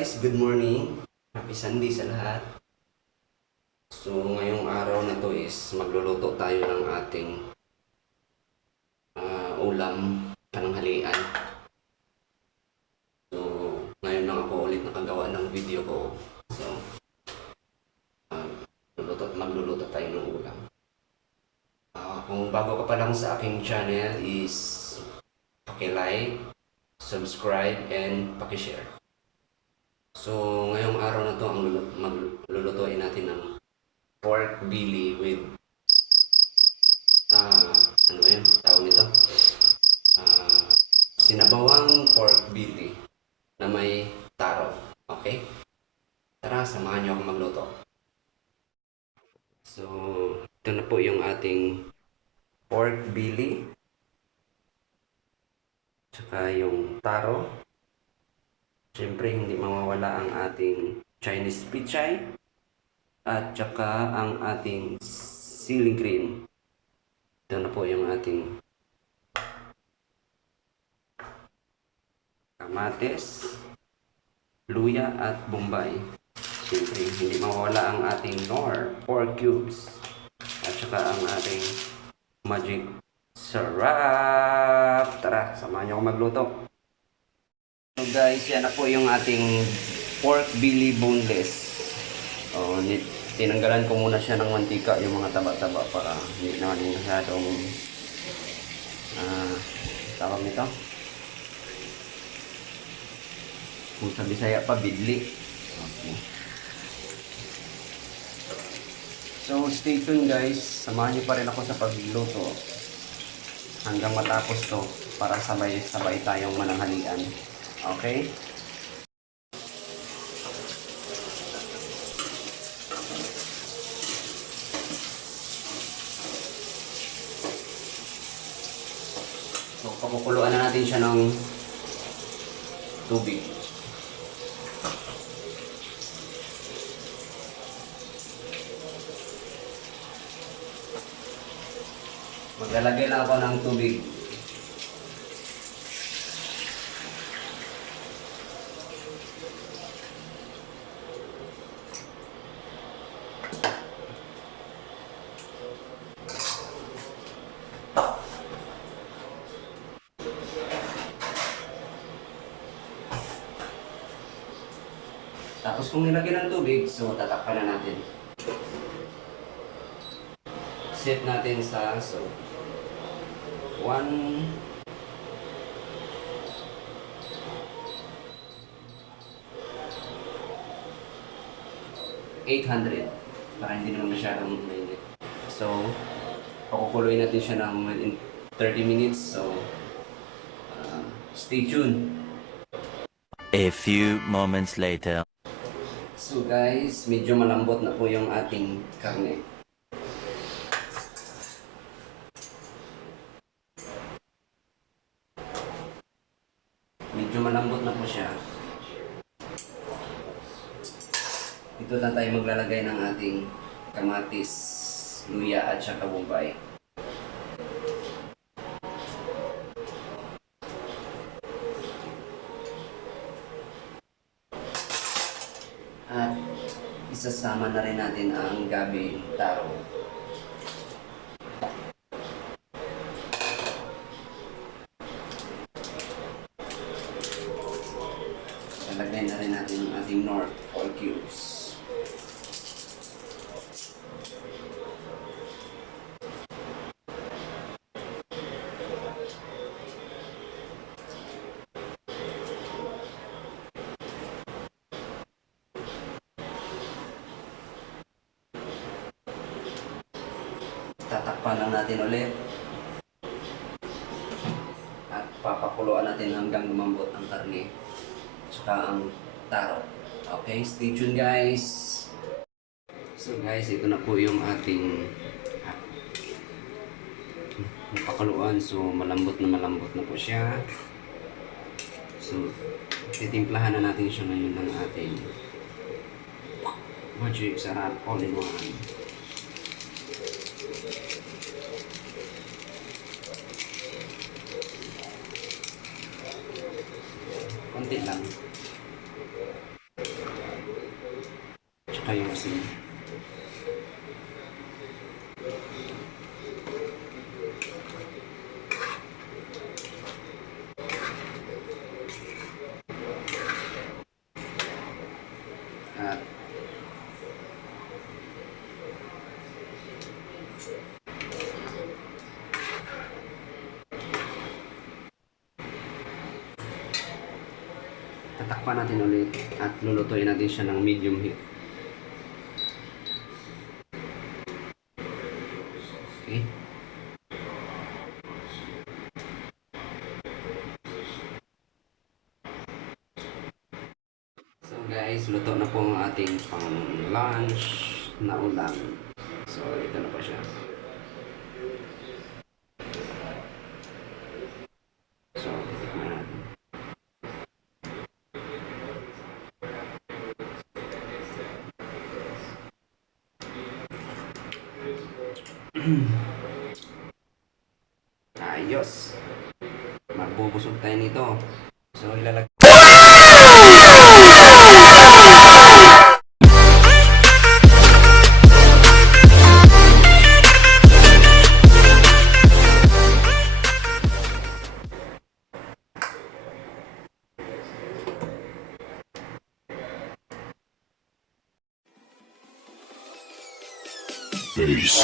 guys, good morning. Happy Sunday sa lahat. So ngayong araw na to is magluluto tayo ng ating ulam pananghalian. So ngayon lang ako ulit nakagawa ng video ko. So magluluto tayo ng ulam. Kung bago ka pa lang sa aking channel is paki-like, subscribe, and paki-share. So, ngayong araw na to ang maglulutuin natin ng pork belly with ano ba yun? Tawag nito? Sinabawang pork belly na may taro. Okay? Tara, samahan niyo ako magluto. So, ito na po yung ating pork belly. Tsaka yung taro. Siyempre, hindi mawawala ang ating Chinese pechay at saka ang ating seli green. Ito na po yung ating kamates, luya at bombay. Siyempre, hindi mawawala ang ating Knor, pork cubes at saka ang ating magic sarap. Tara, samahan niyo ako magluto. So guys, yan na po yung ating pork belly boneless. Tinanggalan ko muna siya ng mantika, yung mga taba-taba para hindi naman masyadong tawag nito. Kung sa Bisaya pa, bidli. Okay. So stay tuned guys, samahan niyo pa rin ako sa pagluluto hanggang matapos to para sabay-sabay tayong mananghalian. Okay? So, pakukuluan na natin siya ng tubig. Maglalagay lang ako ng tubig. Tapos kung nilagyan ng tubig, so tatakpan na natin. Set natin sa 800 para hindi naman masyadong mainit. So, pakukuloy natin siya ng 30 minutes. So, stay tuned. A few moments later. So guys, medyo malambot na po yung ating karne. Medyo malambot na po siya. Ito na tayo maglalagay ng ating kamates, luya at saka bombay. At isasama na rin natin ang gabe, taro. Ilagay na rin natin ang ating Knor, pork cubes. Tatakpan lang natin ulit at papakuluan natin hanggang lumambot ang karne tsaka ang taro. Okay, stay tuned guys. So guys, ito na po yung ating napakuluan. So malambot na po siya. So titimplahan na natin siya ngayon ng ating magic sarap all in one. Konti lang. tsaka yung asin. At tatakpan natin ulit at lulutuin natin siya ng medium heat. Okay. So guys, luto na po ang ating pang lunch na ulam. So ito na po siya. So titikman natin. Ayos. Magbubusog tayo nito. So ilalagay. Peace.